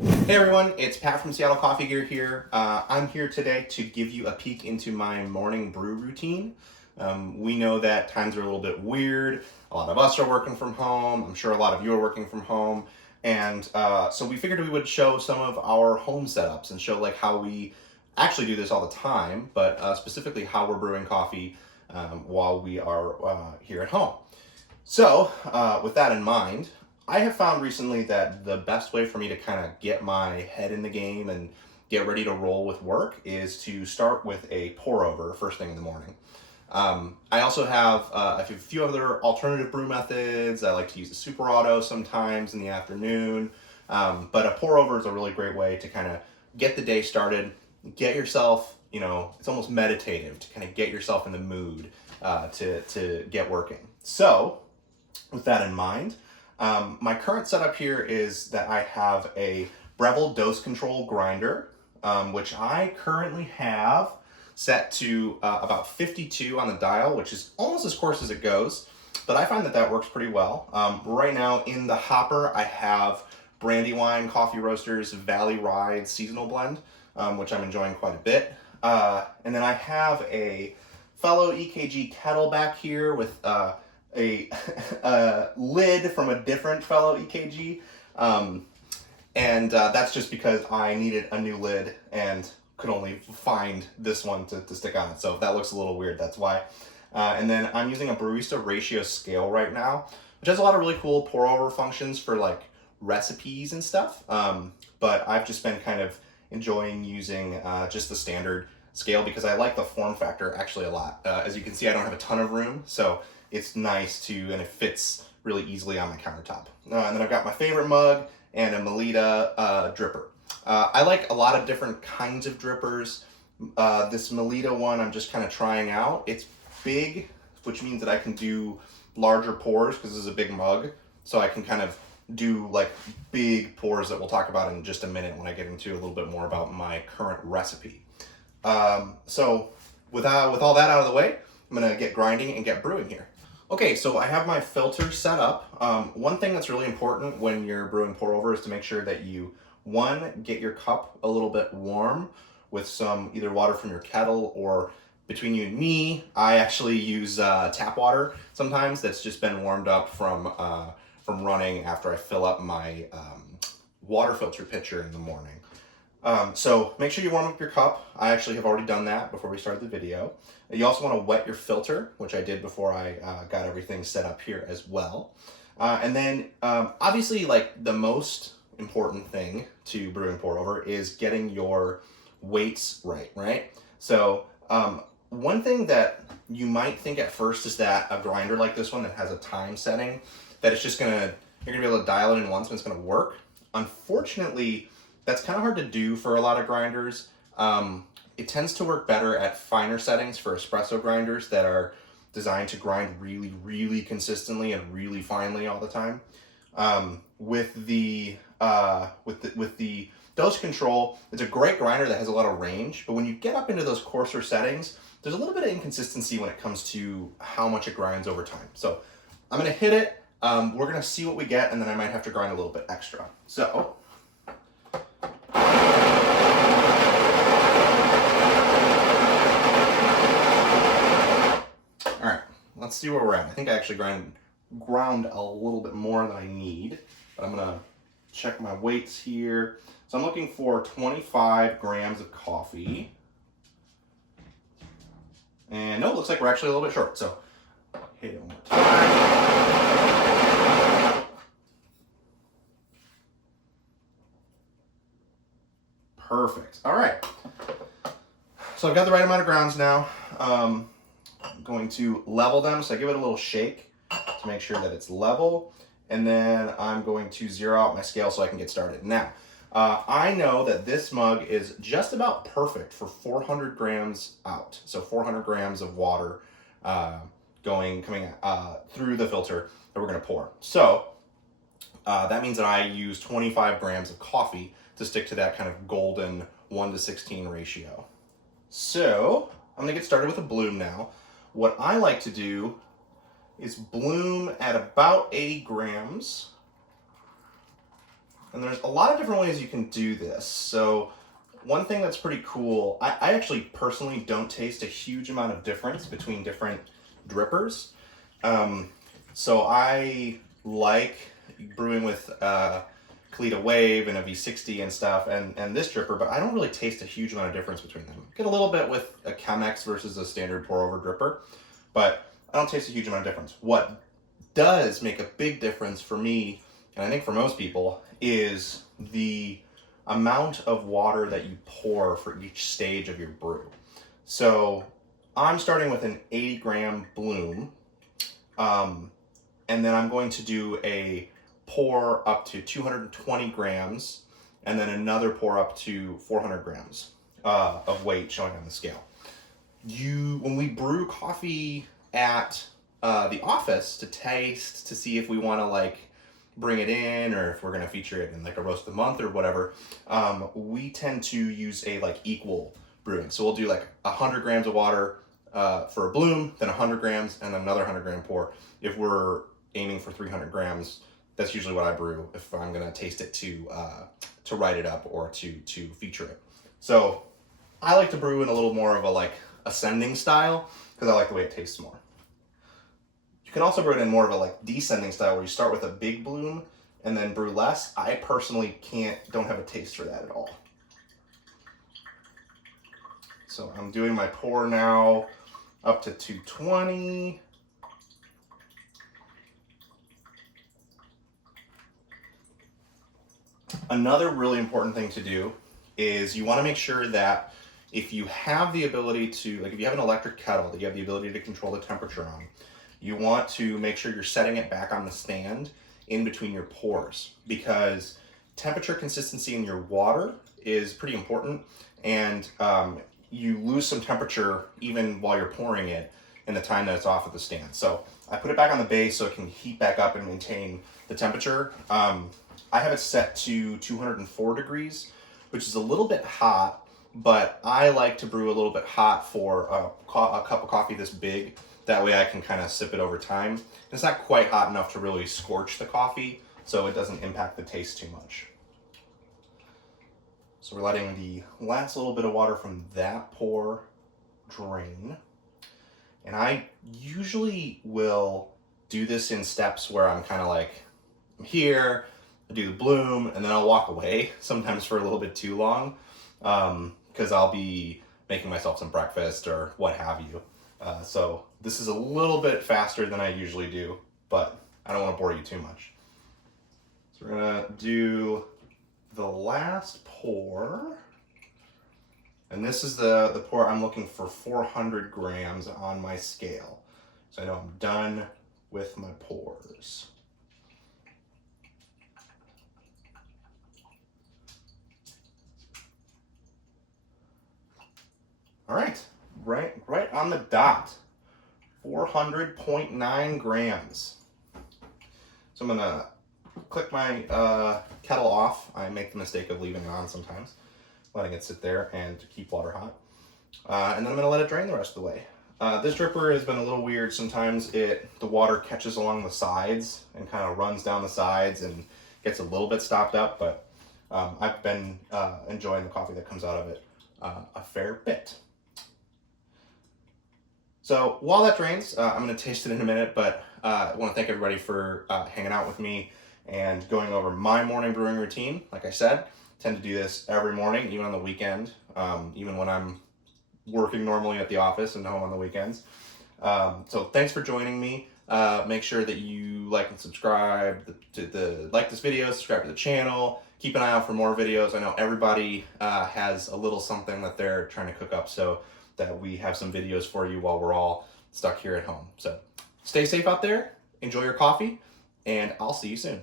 Hey everyone, it's Pat from Seattle Coffee Gear here. I'm here today to give you a peek into my morning brew routine. We know that times are a little bit weird. A lot of us are working from home. I'm sure a lot of you are working from home. And so we figured we would show some of our home setups and show like how we actually do this all the time, but specifically how we're brewing coffee while we are here at home. So, with that in mind, I have found recently that the best way for me to kind of get my head in the game and get ready to roll with work is to start with a pour over first thing in the morning. I also have a few other alternative brew methods. I like to use a super auto sometimes in the afternoon, but a pour over is a really great way to kind of get the day started, get yourself, it's almost meditative to kind of get yourself in the mood to get working. So, with that in mind, my current setup here is that I have a Breville dose control grinder, which I currently have set to about 52 on the dial, which is almost as coarse as it goes, but I find that that works pretty well. Right now in the hopper, I have Brandywine Coffee Roasters Valley Ride Seasonal Blend, which I'm enjoying quite a bit. And then I have a fellow EKG kettle back here with a lid from a different fellow EKG. And that's just because I needed a new lid and could only find this one to stick on it. So if that looks a little weird, that's why. And then I'm using a Barista Ratio scale right now, which has a lot of really cool pour over functions for like recipes and stuff. But I've just been kind of enjoying using just the standard scale because I like the form factor actually a lot. As you can see, I don't have a ton of room, so it's nice and it fits really easily on my countertop. And then I've got my favorite mug and a Melita dripper. I like a lot of different kinds of drippers. This Melita one I'm just kind of trying out. It's big, which means that I can do larger pours because this is a big mug. So I can kind of do like big pours that we'll talk about in just a minute when I get into a little bit more about my current recipe. So with all that out of the way, I'm gonna get grinding and get brewing here. Okay, so I have my filter set up. One thing that's really important when you're brewing pour over is to make sure that you, one, get your cup a little bit warm with some either water from your kettle, or between you and me, I actually use tap water sometimes that's just been warmed up from running after I fill up my water filter pitcher in the morning. So make sure you warm up your cup. I actually have already done that before we started the video. You also want to wet your filter, which I did before I got everything set up here as well. And then obviously like the most important thing to brewing pour over is getting your weights right? So one thing that you might think at first is that a grinder like this one that has a time setting, that it's just you're gonna be able to dial it in once and it's gonna work. Unfortunately, that's kind of hard to do for a lot of grinders. It tends to work better at finer settings for espresso grinders that are designed to grind really, really consistently and really finely all the time. With the dose control, it's a great grinder that has a lot of range, but when you get up into those coarser settings, there's a little bit of inconsistency when it comes to how much it grinds over time. So I'm gonna hit it, we're gonna see what we get, and then I might have to grind a little bit extra. So, let's see where we're at. I think I actually ground a little bit more than I need, but I'm gonna check my weights here. So I'm looking for 25 grams of coffee. And no, it looks like we're actually a little bit short, so hit it one more time. Perfect, all right. So I've got the right amount of grounds now. I'm going to level them, so I give it a little shake to make sure that it's level, and then I'm going to zero out my scale so I can get started. Now, I know that this mug is just about perfect for 400 grams out, so 400 grams of water coming through the filter that we're going to pour. So that means that I use 25 grams of coffee to stick to that kind of golden 1:16 ratio. So I'm going to get started with a bloom now. What I like to do is bloom at about 80 grams. And there's a lot of different ways you can do this. So one thing that's pretty cool, I actually personally don't taste a huge amount of difference between different drippers. So I like brewing with Kalita Wave and a V60 and stuff, and this dripper, but I don't really taste a huge amount of difference between them. Get a little bit with a Chemex versus a standard pour-over dripper, but I don't taste a huge amount of difference. What does make a big difference for me, and I think for most people, is the amount of water that you pour for each stage of your brew. So I'm starting with an 80 gram bloom, and then I'm going to do a pour up to 220 grams, and then another pour up to 400 grams of weight showing on the scale. When we brew coffee at the office to taste, to see if we want to like bring it in or if we're going to feature it in like a roast of the month or whatever, we tend to use a like equal brewing. So we'll do like 100 grams of water for a bloom, then 100 grams and another 100 gram pour. If we're aiming for 300 grams, that's usually what I brew if I'm going to taste it to write it up or to feature it. So I like to brew in a little more of a like ascending style because I like the way it tastes more. You can also brew it in more of a like descending style where you start with a big bloom and then brew less. I personally don't have a taste for that at all. So I'm doing my pour now up to 220. Another really important thing to do is you want to make sure that if you have the ability to, like if you have an electric kettle that you have the ability to control the temperature on, you want to make sure you're setting it back on the stand in between your pours, because temperature consistency in your water is pretty important, and you lose some temperature even while you're pouring it in the time that it's off of the stand. So I put it back on the base so it can heat back up and maintain the temperature. I have it set to 204 degrees, which is a little bit hot, but I like to brew a little bit hot for a cup of coffee this big. That way I can kind of sip it over time. And it's not quite hot enough to really scorch the coffee, so it doesn't impact the taste too much. So we're letting the last little bit of water from that pour drain. And I usually will do this in steps where I'm kind of like, I'm here, I do the bloom, and then I'll walk away, sometimes for a little bit too long, because I'll be making myself some breakfast or what have you. So this is a little bit faster than I usually do, but I don't want to bore you too much. So we're gonna do the last pour, and this is the pour I'm looking for 400 grams on my scale. So I know I'm done with my pours. All right. Right on the dot, 400.9 grams. So I'm gonna click my kettle off. I make the mistake of leaving it on sometimes, letting it sit there and to keep water hot. And then I'm gonna let it drain the rest of the way. This dripper has been a little weird. Sometimes the water catches along the sides and kind of runs down the sides and gets a little bit stopped up, but I've been enjoying the coffee that comes out of it a fair bit. So while that drains, I'm going to taste it in a minute, but I want to thank everybody for hanging out with me and going over my morning brewing routine. Like I said, I tend to do this every morning, even on the weekend, even when I'm working normally at the office and home on the weekends. So thanks for joining me. Make sure that you like and subscribe like this video, subscribe to the channel, keep an eye out for more videos. I know everybody has a little something that they're trying to cook up, so that we have some videos for you while we're all stuck here at home. So stay safe out there, enjoy your coffee, and I'll see you soon.